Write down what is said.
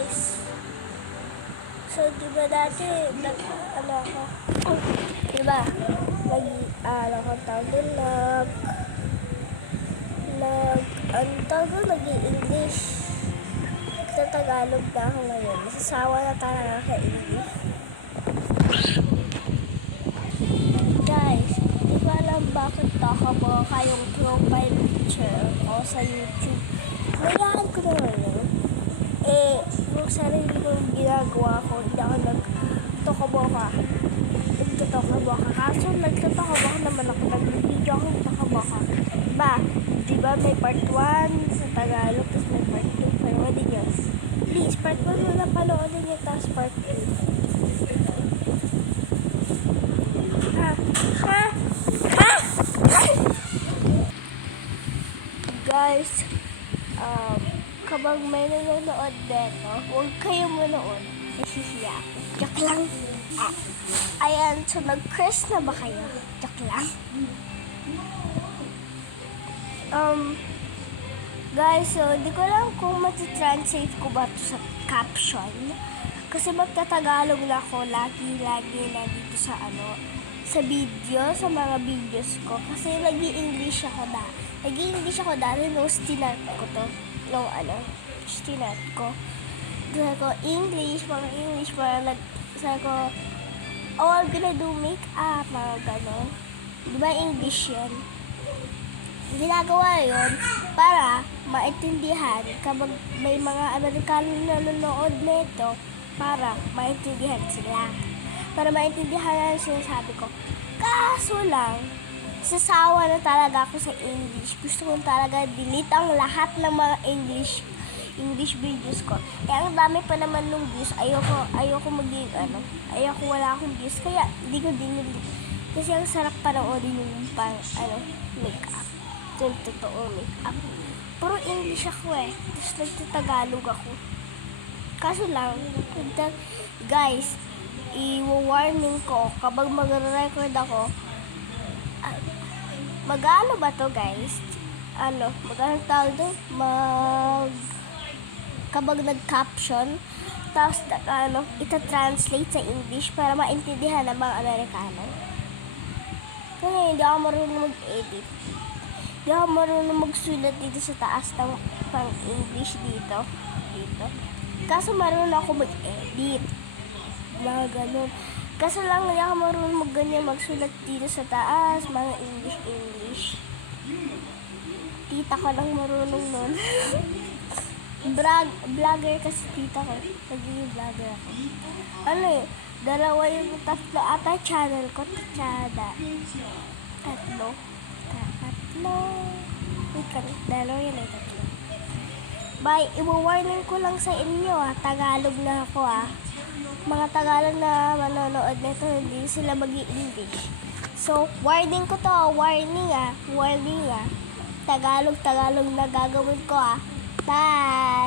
guys. So, diba dati, diba, nag-i-English. Sa Tagalog na ako ngayon. Nasasawa na talaga sa English. Guys, di ko alam bakit takabo kayong profile picture ko sa YouTube. Nayaan ko na ngayon. Yung sarili kong ginagawa ko, hindi ako nagtokaboka. Kaso nagtotokaboka naman ako. Nag-video ako nagtokaboka. Diba may part 1 sa Tagalog, tapos may part 2. Panoodin nyo. Please, part 1 mo na panoodin nyo, tapos part 2. Guys, kapag may nanonood dito, huwag kayo manood. Nahihiya ako. Joke lang. Ayan, so nag-crush na ba kayo? Joke lang. Guys, so di ko lang kung matitranslate ko ba ito sa caption. Kasi magtatagalog na ako lagi na dito sa sa video, sa mga videos ko. Kasi nag-i-English ako dahil nung stinat ko to. Stinat ko. Sabi ko, English, sabi ko, I'm gonna do make-up, mga ganon. Diba English yan? Ginagawa yun para maintindihan kapag may mga Amerikano na nanonood nito para maintindihan sila. Para maintindihan na sinasabi ko. Kaso lang, sasawa na talaga ako sa English. Gusto ko talaga delete ang lahat ng mga English videos ko. Ang dami pa naman nung views. Ayoko wala akong views. Kaya hindi ko dinelete. Kasi ang sarap panoodin yung make-up. Yung totoo make-up. Puro English ako Tapos nagtatagalog ako. Kaso lang, guys, i-warning ko kapag mag-record ako, mag-ano ba to guys? Mag-ano tawag doon? Kapag nag-caption, tapos ita-translate sa English para maintindihan ng mga Amerikano. Kasi hindi ako marunong mag-edit. Hindi ako marunong magsulat dito sa taas ng pang-English dito. Kaso marunong ako mag-edit. Mga ganun. Kaso lang hindi ako marunong magsulat dito sa taas, mga English. Tita ko lang marunong nun. Vlogger kasi tita ko. Nagiging vlogger ako. Dalawa yung tatlo ata channel ko. Tatlo. Dalawa yun tatlo. Bye. I-warning ko lang sa inyo Tagalog na ako Mga Tagalog na manonood nito, hindi sila mag-i-English. So, warning ko to. Warning Tagalog na gagawin ko Bye!